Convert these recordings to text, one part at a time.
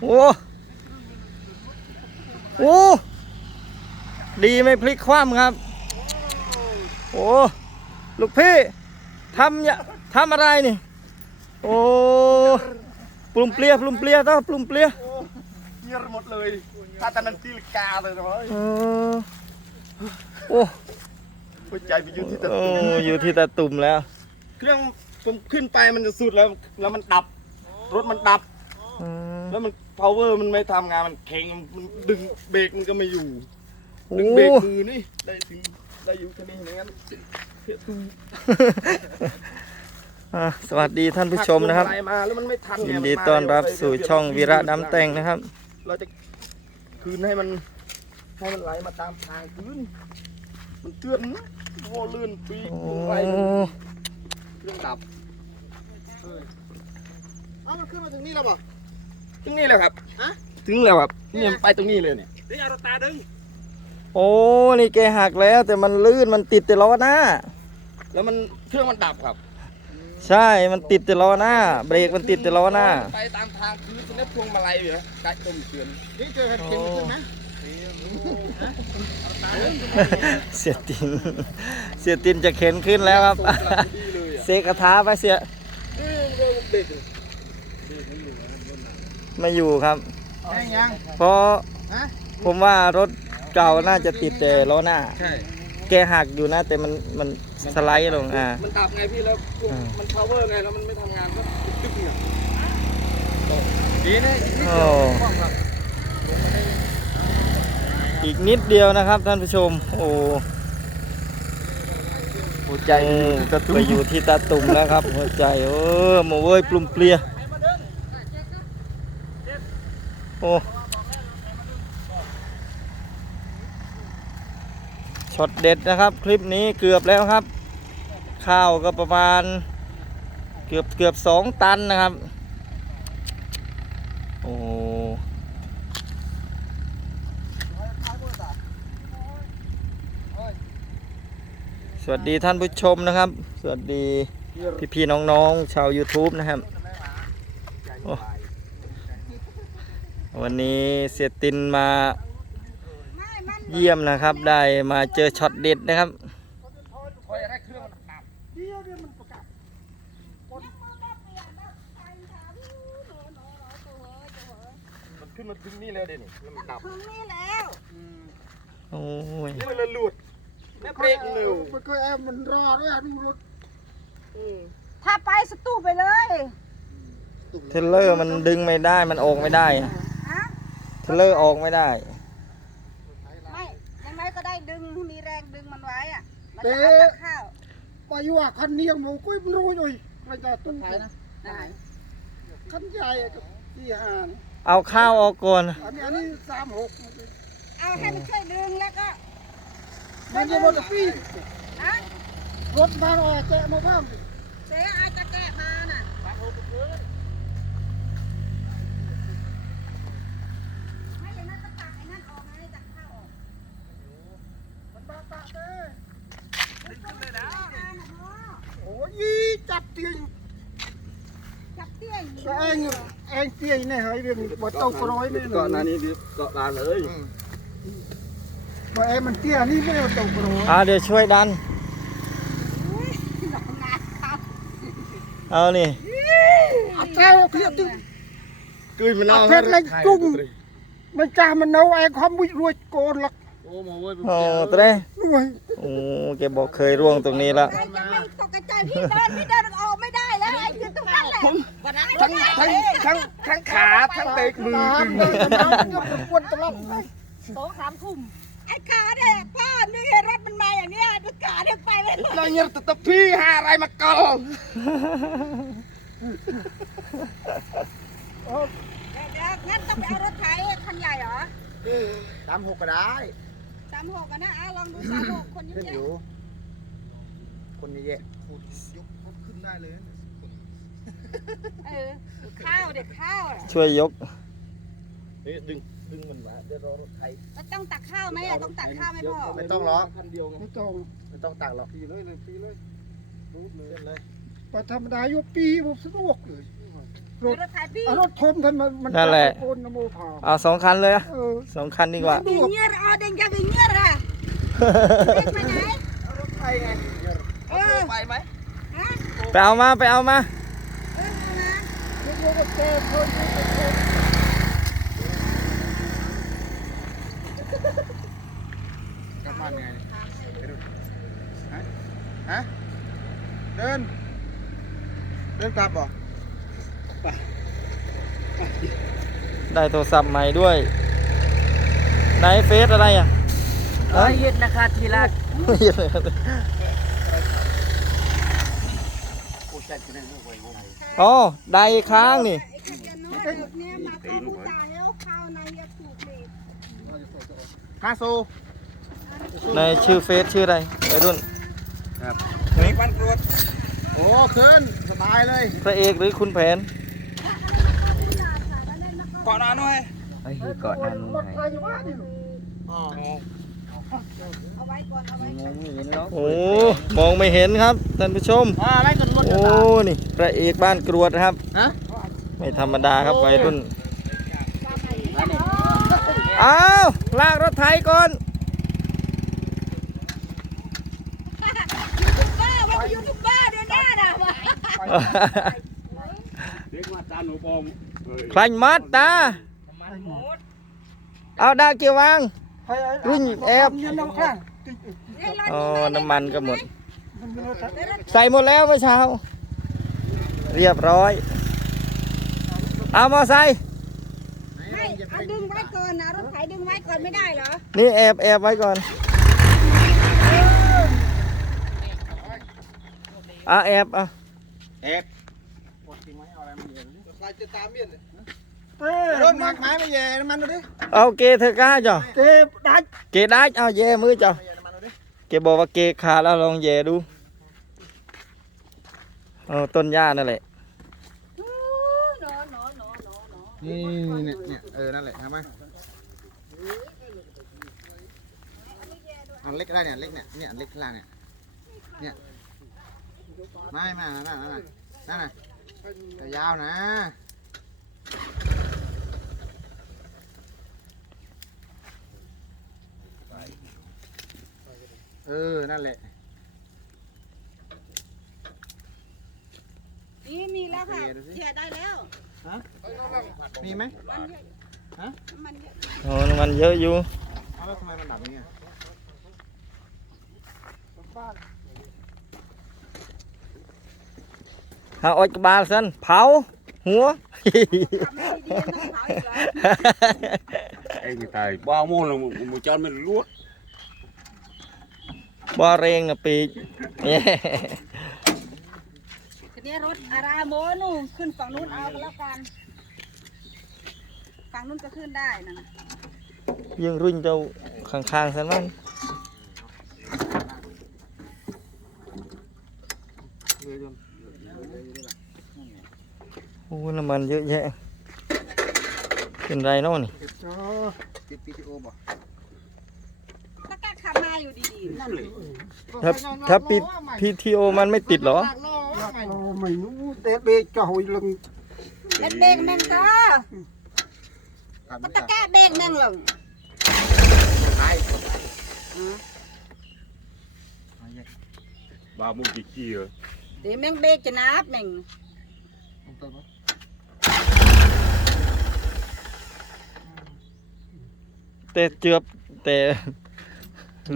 โอ้โอ้ดีไม่พลิกคว่ำครับ โอ้ลูกพี่ทำอย่าทำอะไรนี่ โอ้ปลุมเปลี่ยปลุมเปลี่ยต้อปลุมเปลี่ยเกียร์หมดเลยถ้าตอนนั้นตีลกาเลยนะเว้ยเออโอ้หัวใจไปอยู่ที่ตะโอ้ตุ่มอยู่ที่ตาตุ่มแล้ว เครื่องผมขึ้นไปมันจะสุดแล้ว แล้วมันดับ รถมันดับเออแล้วมัน power มันไม่ทำงานมันแข็งมันดึงเบรกมันก็ไม่อยู่ โอ้ดึงเบรกมือนี่ได้ถึงได้อยู่แค่นี้อย่างนั้นเสียตูอะสวัสดีท่านผู้ชมนะครับ หักลงอะไรมาแล้วมันไม่ทันยิไงนดีมัมาต้อนรับเวไปสู่เยวช่องวีระน้ำแต่งนะครับ เราจะคืนให้มันให้มันไหลมาตามทางคืนมันเตือนนะโอ้ลื่นปีกโอ้ลงไปเครื่องดับ เอามันขึ้นมาถึงนี่แล้วบ่ ถึงนี่แล้วครับฮะ ถึงแล้วครับเนี่ยไปตรงนี้เลยเนี่ยดึงเอารถตาดึงโอ้ นี่แกหักแล้วแต่มันลื่นมันติดแต่ล้อหน้า แล้วมันเครื่องมันดับครับใช่มันติดแต่ล้อหน้า เบรกมันติดแต่ล้อหน้า ไปตามทางคืนจะได้พวงมาลัยอยู่นะไกลตรงเตือนนี่เจอเห็นเข็มขึ้นไหมเสียติน เสียตินจะเข็นขึ้นแล้วครับดีเลยอะเสกกระทาไปเสีย เออเด็กไม่อยู่ ครับแห้งยังเพราะฮะผมว่ารถเก่าน่าจะติดแต่ล้อหน้า ใช่ แกหักอยู่นะแต่มันมันสไลด์ลงอ่า มันดับไงพี่แล้วพวกอ่ามั มัน power ไงแล้วมันไม่ทำงานก็ตึ๊บเนี่ยดีนะโอ้อีกนิดเดียวนะครับท่านผู้ชม โอ้หัวใจก็ไปอยู่ที่ตาตุ่มแล้วครับ หัวใจเออหมาเว้ยปลุมเปลีย โอ้ช็อตเด็ดนะครับ คลิปนี้เกือบแล้วครับ ข้าวก็ประมาณเกือบเกือบสองตันนะครับ โอ้สวัสดีท่านผู้ชมนะครับ สวัสดีพี่พี่ๆน้องๆ ชาว YouTube นะครับ วันนี้เสียตินมาเยี่ยมนะครับ ได้มาเจอช็อตเด็ดนะครับคอยอะไรเครื่องมันดับเดี๋ยวเดี๋ยวมันประกาศมันขึ้นมาถึงนี่แล้วเดี๋ยวนี้แล้วมันดับถึงนี่แล้วโอ้ยนี่มันเลยหลุดแม่เบรกเร็วมันก็แอบมันรอด้วยอะดูรถอืมถ้าไปสตูไปเลย เทรลเลอร์มันดึงไม่ได้มันออกไม่ได้ฮะ เทรลเลอร์ออกไม่ได้ ไม่ยังไงก็ได้ดึงมีแรงดึงมันไว้อะมันจะเอาตักข้าวมาอยู่อะคันนี้ยังหมูกุ้ยมันรู้อยู่ใครจะตู้ขายนะได้คันใหญ่อะกับที่ห้านี่เอาข้าวออกก่อน อันนี้อันนี้สามหกเอาให้มันช่วยดึงแล้วก็ มันจะหมดปีฮะรถมาอะแกะมาบ้างเสียอาจจะแก អូយចាប់ទាញចាប់ទាញតែឯងឯងទាញនេះហើយវាបើទៅក្រោយនេះកក់ណានេះវាកក់បានហើយបើឯងមិនទាញនេះវាទៅក្រោយអើនេះជួយដានអើនេះអត់ត្រូវគ្លៀកទឹកគឺមិនអត់ព្រឹកលេងគុំមិនចាស់មនុស្សឯងខំមួយរួចកូនលឹកអូមកអើយអូត្រេ ช่วยดันอุ้ยหนองนาครับเอานี่อาเจ้าเคลียร์ตึงกลืนมันเอาเพชรเล็กจุ้งมันจ้ามันเอาเองความมุ่ยรวยโกนหลักโอ้โหเว้ยโอ้เตรรวยโอ้แกบอกเคยร่วงตรงนี้ละไอ้จะไม่ตกใจพี่เดินพี่เดินออกไม่ได้แล้วไอ้ยืนตรงนั้นแหละวันนั้นทั้งทั้งทั้งทั้งขาทั้งเตะมือน้ำเลยน้ำมันก็ปวดตลอดสองสามทุ่มไอ้ขาเนี่ยพ่อนึกเห็นรถมันมาอย่างเนี้ยดูขาเนี่ยไปไม่รอดเราเนี่ยตะตะพี่หาอะไรมากอลเดี๋ยวเดี๋ยวงั้นต้องไปเอารถไถคันใหญ่เหรอสามหกก็ได้สามหกอะนะอะลองดูสามหกคนเยขึ้นอะอยู่ คนนี้แยะๆเออข้าวเด็กข้าวอะช่วยยกดึงดึงมันมาเดี๋ยวรอรถไทยแล้วต้องตักข้าวไหมอะต้องตักข้าวไหมพ่อไม่ต้องหรอก คันเดียวไงไม่ต้องไม่ต้องตักหรอกปีเลยเลยปีเลยรูปเลยเลยไปธรรมดาอยู่ปีผมสะดวกเลย รถรถไถพี่เอารถทมทำไมมันนั่นแหละ โอนนโมพอเอาสองคันเลยอะเออสองคันดีกว่า วิ่งเงี้ยรอเด้งจะวิ่งเงี้ยระเด็กไปไหนรถไฟไงเออไปไหมฮะไปเอามาไปเอามา เออเอานะนี่โมก็เจอคนที่เป็นคนกลับบ้านไงฮะฮะเดิน เดินกลับบ่ ได้โทรศัพท์ใหม่ด้วยไหนเฟซอะไรอะร้อยยึดนะคะทีละเหี้ยเลยครับอ๋อได้ค้างนี่ไอ้ขยันน้อยเนี่ยมาเข้าผู้ตายแล้วเข้าในยาถูกเลยคาโซในชื่อเฟซชื่ออะไรวัยรุ่นเล็กบ้านกรวดโอ้ขึ้นสบายเลย พระเอกหรือคุณแผนเกาะนานหน่อยเฮ้ยเกาะนั่นรถไฟอยู่บ้านนี่ลูกอ๋อเอาไว้ก่อนเอาไว้ก่อนไม่เห็นเนาะโอ้มองไม่เห็นครับท่านผู้ชมอ่าอะไรกันรถโอ้นี่พระเอกบ้านกรวดครับฮะไม่ธรรมดาครับวัยรุ่นอ้าวลากรถไถก่อนบ้าว่ายูทูบเบอร์เดินหน้าน่ะว่ะคลัน มัดตาเอาดาวเกี่ยววางให้ไอ้วิ่งแอบยืนน้ำข้างอ๋อน้ำมันก็หมดมันมีรถไถใส่หมดแล้วเมื่อเช้า เรียบร้อย เอามอไซค์ไม่เอาดึงไว้ก่อนนะรถไถดึงไว้ก่อนไม่ได้เหรอนี่แอบแอบไว้ก่อนเอาแอบ เอาเอ็บใครจะตามเมียนเต้รถมากไม้ไม่แย่น้ำมันดูดิเอาเกเธอก้าจ้ะเต้ดัดเกได้เอาแย่มือจ้ะไม่แย่น้ำมันดูดิเกบอกว่าเกขาดแล้วลองแย่ดูเอาต้นหญ้านั่นแหละหนอหนอหนอหนอหนอนี่เนี่ยเนี่ยเออ นั่นแหละทำไหมอันเล็กได้เนี่ย เล็กเนี่ย เนี่ยอันเล็กข้างล่างเนี่ย เนี่ยไม่ไม่นั่นน่ะนั่นน่ะนั่นน่ะ แต่ยาวนะเออ นั่นแหละ นี่มีแล้วค่ะเดี๋ยวดูสิเสียได้แล้วมีไหมมันเยอะฮะมันเยอะโอ้น้ำมันเยอะอยู่เอาแล้วทำไมมันดับอย่างเงี้ยหา ออยกระบาลสันเผาหัวทำให้ดีๆต้องเผาอีกเหรอ Ê, người ta bao môn là một, một chân mình luốt บ่อเรงนะปีกเนี่ยทีนี้รถอาราโมนู่นขึ้นฝั่งนู้นเอาก็แล้วกันฝั่งนู้นก็ขึ้นได้นะยังรุ่นเจ้าข้างๆสันมันโอ้น้ำมันเยอะแยะเป็นไรเนาะนี่จ้าติด PTO บ่ตะกร้าขับมาอยู่ดีๆนั่นเลยถ้าถ้าปิด PTO มันไม่ติดเหรอโอ้ไม่รู้เต้เบรกจะหอยลงเล็ดเบงแมงก็ตัดก็ไม่ตะตัดกร้าเบงแมงหลง bao môn cái kia เดี๋ยวแมงเบงจะนับแมง แต่เจือบแต่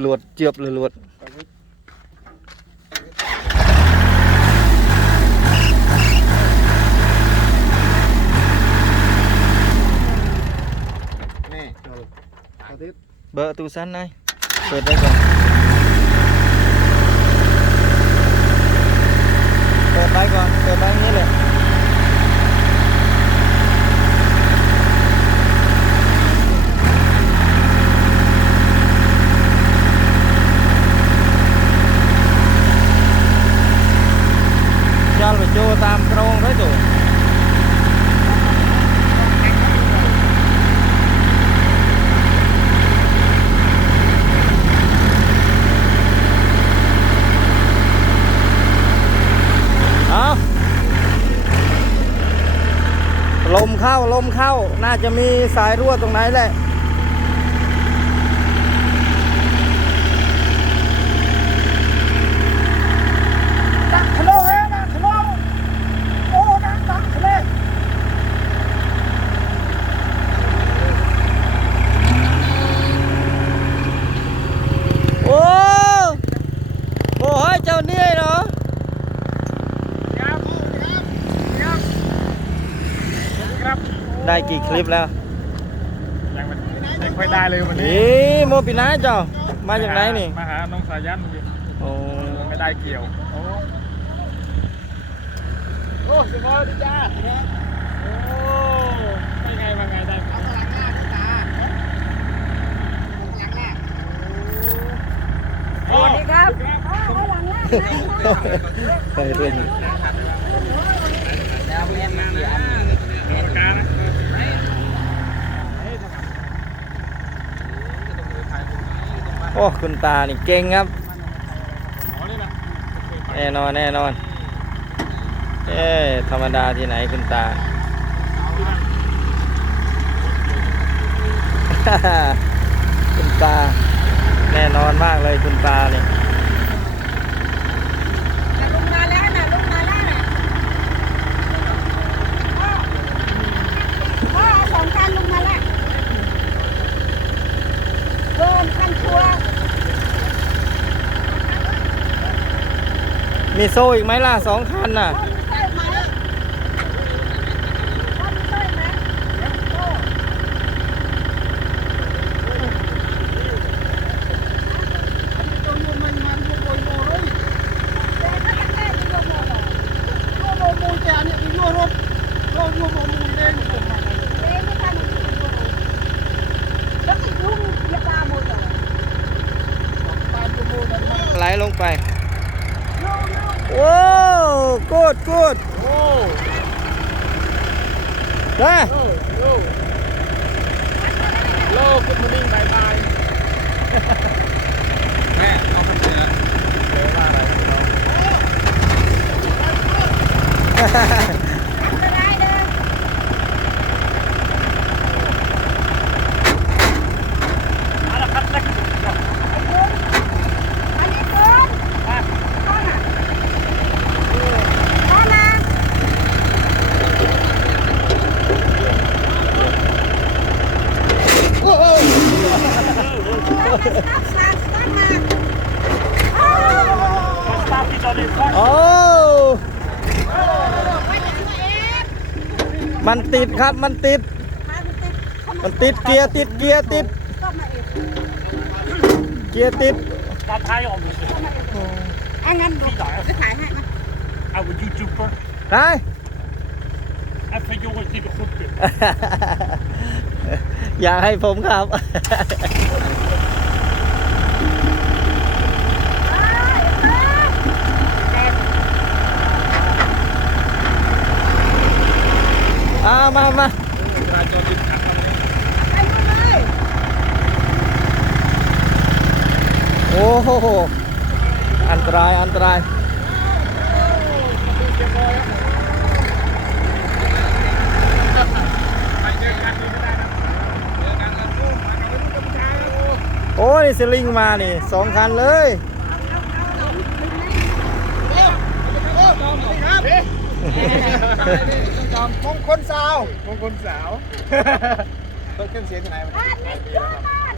หลวดเจือบเลยหลวดนี่อาทิตย์เบอร์ตูสันนายเปิดได้ก่อนเปิดไว้ก่อนเปิดไว้อย่างนี้แหละยันไปโจตามกรงได้ตัว เอา ลมเข้าลมาจจะมีสายรั่วตรงไหนแหละ ดักทะเลเอ้ยดักทะเลโอ้ดักดักทะเล โอ้โอ้ยเจ้าเนี่ยเนาะ ได้กี่คลิปแล้วยังไม่ไม่ค่อยได้เลยวันนี้นี่โมปินาเจ้ามาจากไหนนี่มาหาน้องสายันอยู่โอ้ไม่ได้เกี่ยวโอ้โอ้สบายดีจ้าโอ้ไม่ไงมาไงได้เอาหลังหน้าที่ตาหลังหน้าสวัสดีครับเอาหลังล่างนะไปเรื่อย แล้วแม่มาเสีย การนะ โอ้คุณตานี่เก่งครับอ๋อนี่นะแน่นอนแน่นอน เอ๊ะธรรมดาที่ไหนคุณตา คุณตา แน่นอนมากเลยคุณตานี่น่ะลงมาแล้วน่ะลงมาแล้วน่ะพ่อพ่อเอาสองคันลงมาแล้วเพิ่มคันชัวร์ มีโซ่อีกไหมล่ะสองคันน่ะ พ่อมีไส้ไหมพ่อมีไส้ไหมโอ้ ตัวยูมันมันยูโมยโมเลย แต่ก็ยังได้ที่โยโมเลย ยูโมโมแต่อันนี้คือยูรถเรายูโมโมเองผมมา เล่ไม่ทันมันที่โยโมแล้วก็ยุ่งยาตาหมดเลย ตามยูโมนั่นมา ไหลลงไป โน่โน่ โอ้ กูดกูดโอ้นะโอ้โอ้โลกุดมอนิ่งบายบายแม่น้องคนเสือเจอว่าอะไรน้อง อันตรายเลยอันนี้เกินพ่อน่ะพ่อน่ะสตาร์ทสตาร์ทสตาร์ทมาอ้าว สตาร์ทที่จอดีฟัง โอ้ ว่าจะช่วยเอง มัน ติดครับมันติดพามันติดเข้าามันติดเกียร์ติดเกียร์ติดก็มาเองเกียร์ติดตามท้ายออกเลยก็มาเองอะงั้นดูจะถ่ายให้มาเอาไปยูทูบเบอร์ได้ Even jongens die er goed kunnen. อยากให้ผมครับ อ่ามามาไปดูเลยโอ้โหอันตรายอันตรายโอ้ยสลิงมานี่สองคันเลย มงคลสาวมงคลสาวต้นเครื่องเสียงที่ไหนมันบ้านนี้เยอะบ้าน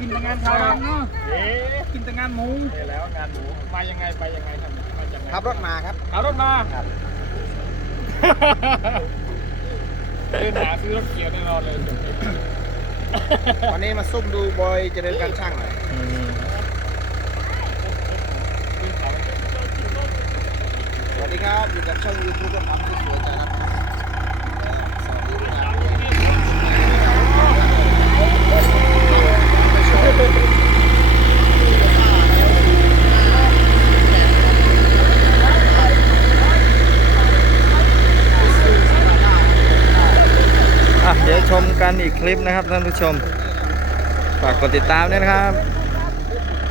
กินแต่งานชาวบ้านเนาะเอ๊ะกินแต่งานหมูนี่แล้วงานหมูมายังไงไปยังไงทำมาจากไหนขับรถมาครับขับรถมาเดินหาซื้อรถเกียวแน่นอนเลยวันนี้มาซุ่มดูบอยเจริญการช่างหน่อยสวัสดีครับอยู่กับช่องยูทูบครับ เดี๋ยวชมกันอีกคลิปนะครับท่านผู้ชม ฝากกดติดตามด้วยนะครับ